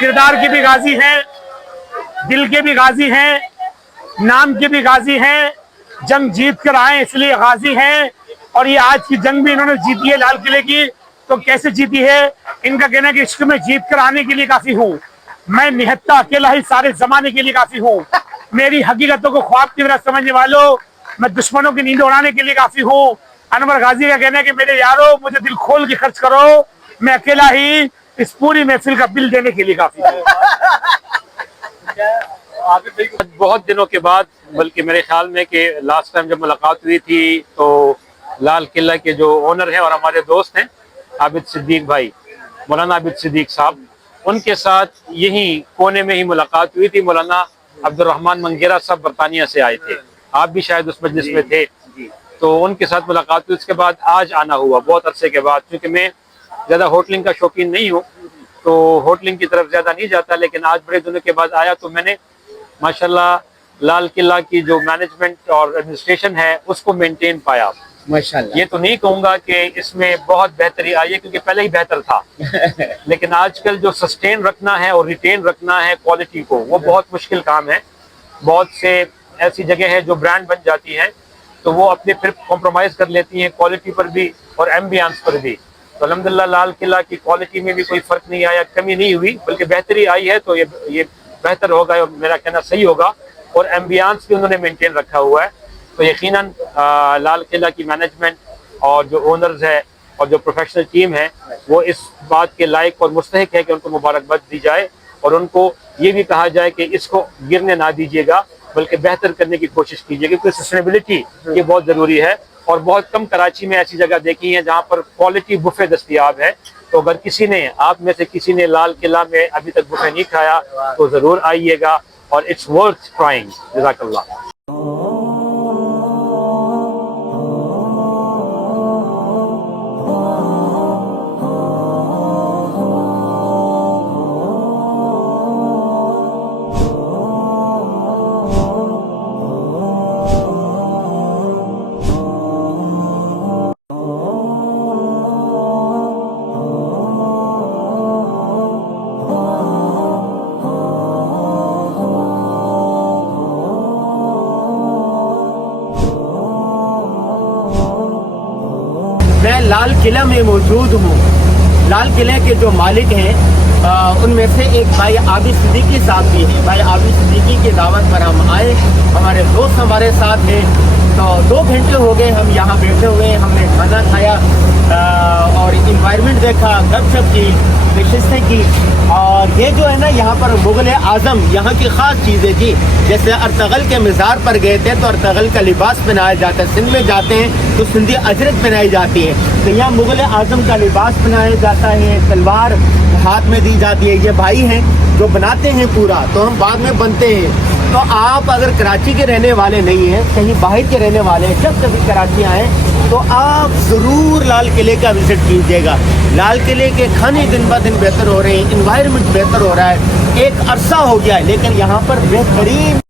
किरदार के भी गाजी हैं, दिल के भी गाजी हैं, नाम के भी गाजी हैं, जंग जीत कर आए इसलिए गाजी हैं। और ये आज की जंग भी इन्होंने जीती है लाल किले की। तो कैसे जीती है? इनका कहना है कि इश्क में जीत कर आने के लिए काफी हूँ, मैं निहत्ता अकेला ही सारे जमाने के लिए काफी हूँ, मेरी हकीकतों को ख्वाब की तरह समझने वालों, मैं दुश्मनों की नींद उड़ाने के लिए काफी हूँ। अनवर गाजी का कहना है कि मेरे यारों मुझे दिल खोल के खर्च करो, मैं अकेला ही इस पूरी महफिल का बिल देने के लिए काफी हूँ। बहुत दिनों के बाद, बल्कि मेरे ख्याल में कि लास्ट टाइम जब मुलाकात हुई थी तो लाल किला के जो ओनर हैं और हमारे दोस्त हैं आबिद सिद्दीक भाई, मौलाना आबिद सिद्दीक साहब, उनके साथ यही कोने में ही मुलाकात हुई थी। मौलाना अब्दुर्रहमान मंगेरा साहब बरतानिया से आए थे, आप भी शायद उस मजलिस में थे, तो उनके साथ मुलाकात हुई। उसके बाद आज आना हुआ बहुत अरसे के बाद, क्योंकि मैं ज़्यादा होटलिंग का शौकीन नहीं हूँ तो होटलिंग की तरफ ज़्यादा नहीं जाता, लेकिन आज बड़े दिनों के बाद आया तो मैंने माशाल्लाह लाल किला की जो मैनेजमेंट और एडमिनिस्ट्रेशन है उसको मेंटेन पाया माशाल्लाह। ये तो नहीं कहूँगा कि इसमें बहुत बेहतरी आई है, क्योंकि पहले ही बेहतर था लेकिन आजकल जो सस्टेन रखना है और रिटेन रखना है क्वालिटी को, वो बहुत मुश्किल काम है। बहुत से ऐसी जगह है जो ब्रांड बन जाती हैं तो वो अपने फिर कॉम्प्रोमाइज़ कर लेती हैं क्वालिटी पर भी और एम्बियंस पर भी। तो अल्हम्दुलिल्लाह लाल किला की क्वालिटी में भी कोई फ़र्क नहीं आया, कमी नहीं हुई, बल्कि बेहतरी आई है। तो ये बेहतर होगा और मेरा कहना सही होगा, और एम्बियंस भी उन्होंने मेंटेन रखा हुआ है। तो यकीनन लाल किला की मैनेजमेंट और जो ओनर्स है और जो प्रोफेशनल टीम है वो इस बात के लायक और मुस्तहिक है कि उनको मुबारकबाद दी जाए, और उनको ये भी कहा जाए कि इसको गिरने ना दीजिएगा बल्कि बेहतर करने की कोशिश कीजिए, क्योंकि सस्टेनेबिलिटी ये बहुत ज़रूरी है। और बहुत कम कराची में ऐसी जगह देखी है जहाँ पर क्वालिटी बुफे दस्तियाब है। तो अगर किसी ने, आप में से किसी ने लाल किला में अभी तक बुफे नहीं खाया तो ज़रूर आइएगा, और इट्स वर्थ ट्राइंग। जज़ाकल्लाह। मैं लाल किला में मौजूद हूँ। लाल किले के जो मालिक हैं उनमें से एक भाई आबिद सिद्दीकी साहब भी हैं। भाई आबिद सिद्दीकी की दावत पर हम आए, हमारे दोस्त हमारे साथ हैं। तो 2 घंटे हो गए हम यहाँ बैठे हुए, हमने खाना खाया और इन्वायरमेंट देखा, गपशप की, नशिस्तें की। और ये जो है ना, यहाँ पर मुग़ल आज़म यहाँ की ख़ास चीज़ें थी। जैसे अर्तगल के मज़ार पर गए थे तो अर्तगल का लिबास पहनाया जाता है, सिंध में जाते हैं तो सिंधी अजरक पहनाई जाती है। तो यहाँ मुग़ल आज़म का लिबास पहनाया जाता है, तलवार हाथ में दी जाती है। ये भाई हैं जो बनाते हैं पूरा, तो हम बाद में बनते हैं। तो आप अगर कराची के रहने वाले नहीं हैं, कहीं बाहर के रहने वाले हैं, जब कभी कराची आएँ तो आप ज़रूर लाल किले का विज़िट कीजिएगा। लाल किले के खाने दिन ब दिन बेहतर हो रहे हैं, इन्वायरमेंट बेहतर हो रहा है। एक अरसा हो गया है लेकिन यहाँ पर बेहतरीन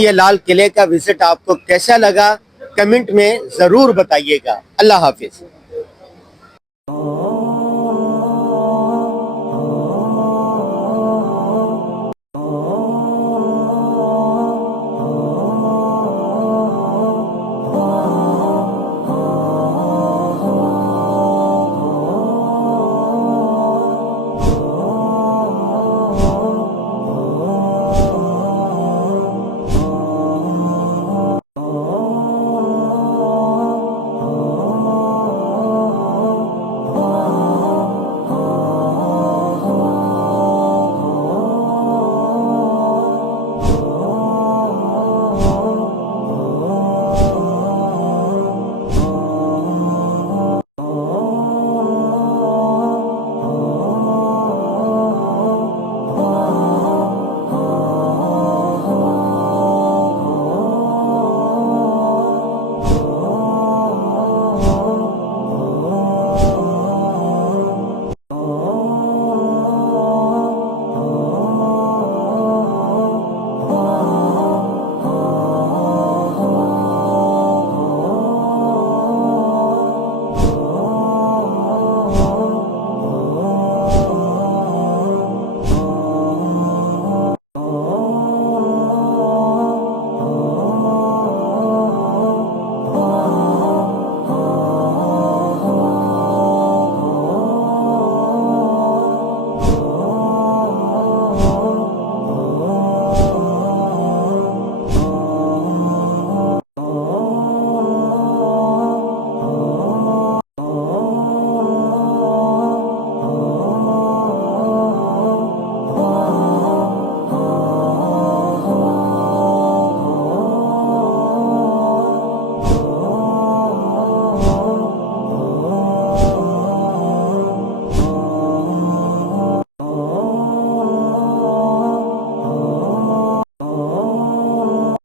ये लाल किले का विजिट आपको कैसा लगा कमेंट में जरूर बताइएगा। अल्लाह हाफिज।